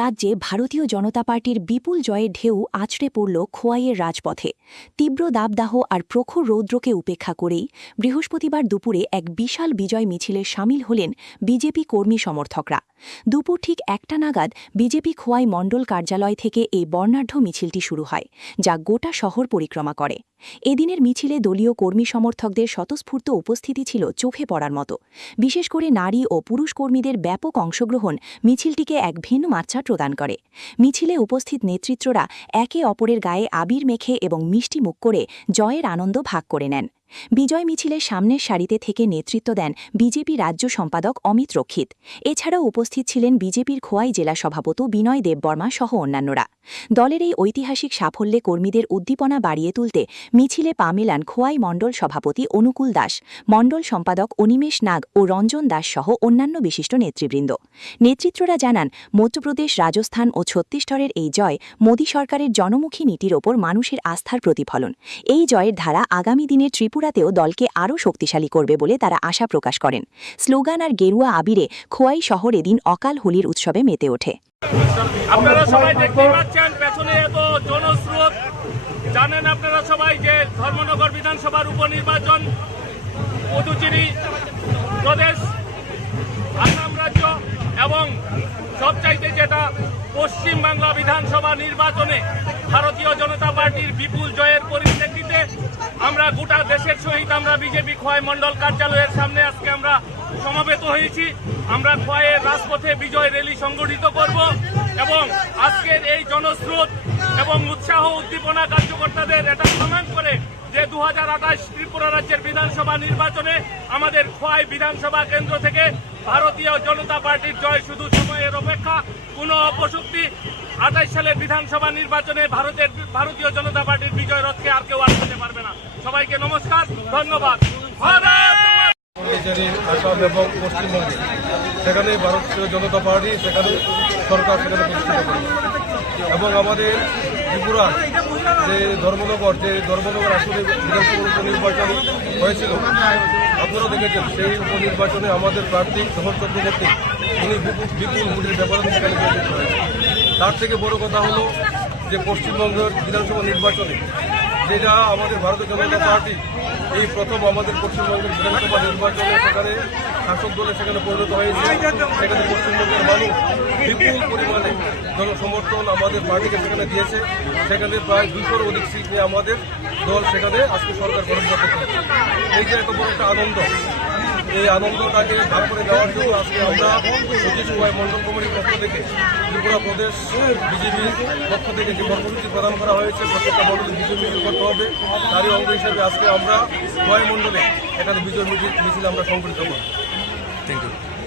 রাজ্যে ভারতীয় জনতা পার্টির বিপুল জয়ের ঢেউ আছড়ে পড়ল খোয়াইয়ের রাজপথে। তীব্র দাবদাহ আর প্রখর রৌদ্রকে উপেক্ষা করেই বৃহস্পতিবার দুপুরে এক বিশাল বিজয় মিছিলে সামিল হলেন বিজেপি কর্মী সমর্থকরা। দুপুর ঠিক ১টা নাগাদ বিজেপি খোয়াই মণ্ডল কার্যালয় থেকে এই বর্ণাঢ্য মিছিলটি শুরু হয়, যা গোটা শহর পরিক্রমা করে। এদিনের মিছিলে দলীয় কর্মী সমর্থকদের স্বতঃস্ফূর্ত উপস্থিতি ছিল চোখে পড়ার মতো। বিশেষ করে নারী ও পুরুষ কর্মীদের ব্যাপক অংশগ্রহণ মিছিলটিকে এক ভিন্ন মাত্রা প্রদান করে। মিছিলে উপস্থিত নেতৃত্বরা একে অপরের গায়ে আবির মেখে এবং মিষ্টি মুখ করে জয়ের আনন্দ ভাগ করে নেন। বিজয় মিছিলের সামনের সারিতে থেকে নেতৃত্ব দেন বিজেপি রাজ্য সম্পাদক অমিত রক্ষিত। এছাড়াও উপস্থিত ছিলেন বিজেপির খোয়াই জেলা সভাপতি বিনয় দেববর্মা সহ অন্যান্যরা। দলের এই ঐতিহাসিক সাফল্যে কর্মীদের উদ্দীপনা বাড়িয়ে তুলতে মিছিলে পা মেলান খোয়াই মণ্ডল সভাপতি অনুকূল দাস, মণ্ডল সম্পাদক অনিমেষ নাগ ও রঞ্জন দাস সহ অন্যান্য বিশিষ্ট নেতৃবৃন্দ। নেতৃত্বরা জানান, মধ্যপ্রদেশ, রাজস্থান ও ছত্তিশগড়ের এই জয় মোদী সরকারের জনমুখী নীতির ওপর মানুষের আস্থার প্রতিফলন। এই জয়ের ধারা আগামী দিনের ত্রিপুরাতেও দলকে আরও শক্তিশালী করবে বলে তারা আশা প্রকাশ করেন। স্লোগান আর গেরুয়া আবিরে খোয়াই শহর এদিন অকাল হোলির উৎসবে মেতে ওঠে। আপনারা সবাই দেখতে পাচ্ছেন পেছনে এত জনস্রোত। জানেন আপনারা সবাই যে ধর্মনগর বিধানসভার উপনির্বাচন পুদুচেরি প্রদেশ, আসাম রাজ্য এবং সবচাইতে যেটা পশ্চিম বাংলা বিধানসভা নির্বাচনে ভারতীয় জনতা পার্টির বিপুল জয়ের পরিপ্রেক্ষিতে আমরা গোটা দেশের সহিত আমরা বিজেপি খোয়াই মণ্ডল কার্যালয়ের সামনে আজকে আমরা সমবেত হয়েছি। আমরা খোয়াইয়ের রাজপথে বিজয় র্যালি সংগঠিত করব এবং আজকের এই জনস্রোত এবং উৎসাহ উদ্দীপনা কার্যকর্তাদের এটা প্রমাণ করে যে 2028 ত্রিপুরা রাজ্যের বিধানসভা নির্বাচনে আমাদের খোয়াই বিধানসভা কেন্দ্র থেকে ভারতীয় জনতা পার্টির জয় শুধু সময়ের অপেক্ষা। কোনো অপশক্তি 28 সালের বিধানসভা নির্বাচনে ভারতীয় জনতা পার্টির বিজয় রথকে আর কেউ আটকাতে পারবে না। সবাইকে নমস্কার, ধন্যবাদ। আসাম এবং পশ্চিমবঙ্গে সেখানে ভারতীয় জনতা পার্টি সেখানে সরকার সেখানে প্রতিষ্ঠিত করে এবং আমাদের ত্রিপুরার যে ধর্মনগর আসলে বিধানসভা উপনির্বাচন হয়েছিল, আপনারা দেখেছেন সেই উপনির্বাচনে আমাদের প্রার্থী সমর চক্রবর্তী উনি বিপুল ভোটের ব্যবধান সেখানে বিজয়ী হয়েছে। তার থেকে বড় কথা হলো যে পশ্চিমবঙ্গের বিধানসভা নির্বাচনে যেটা আমাদের ভারতীয় জনতা পার্টি এই প্রথম আমাদের পশ্চিমবঙ্গের বিধানসভা নির্বাচনে সেখানে শাসক দলে সেখানে পরিণত হয়েছে। সেখানে পশ্চিমবঙ্গের মানুষ বিপুল পরিমাণে জনসমর্থন আমাদের পার্টিকে সেখানে দিয়েছে। সেখানে প্রায় 200-র অধিক সিট নিয়ে আমাদের দল সেখানে আজকে সরকার গঠন করতে চায়। এই যে এত বড় একটা আনন্দ, এই আনন্দটাকে ভাগ করে দেওয়ার জন্য আজকে আমরা সতীশ খোয়াই মণ্ডল কমিটির পক্ষ থেকে ত্রিপুরা প্রদেশ বিজেপির পক্ষ থেকে যে কর্মসূচি প্রদান করা হয়েছে, প্রত্যেকটা মণ্ডলে বিজয় মিছিল করতে হবে। তারই অঙ্গ হিসাবে আজকে আমরা খোয়াই মণ্ডলে এখানে বিজয় মিছিল আমরা সংগঠিত করব। Thank you.